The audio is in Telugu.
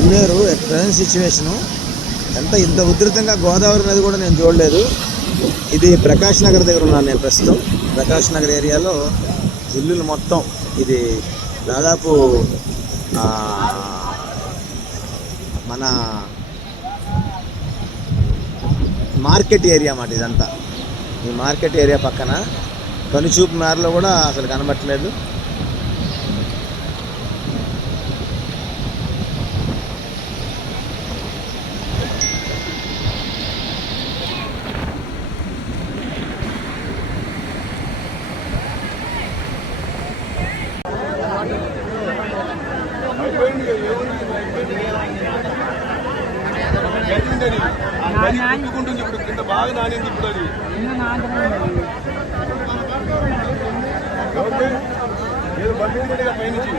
పుల్లేరు ప్రజెంట్ సిచ్యువేషను ఇంత ఉధృతంగా గోదావరి నది కూడా నేను చూడలేదు. ఇది ప్రకాష్ నగర్ దగ్గర ఉన్నాను నేను ప్రస్తుతం. ప్రకాష్ నగర్ ఏరియాలో ఇల్లులు మొత్తం ఇది దాదాపు మన మార్కెట్ ఏరియా అన్నమాట ఇదంతా. ఈ మార్కెట్ ఏరియా పక్కన కనుచూపు మేరలో కూడా అసలు కనబట్టలేదు. ఇప్పుడు కింద బాగా నానింది. ఇప్పుడు అది ఏదో పంపించే పైనుంచి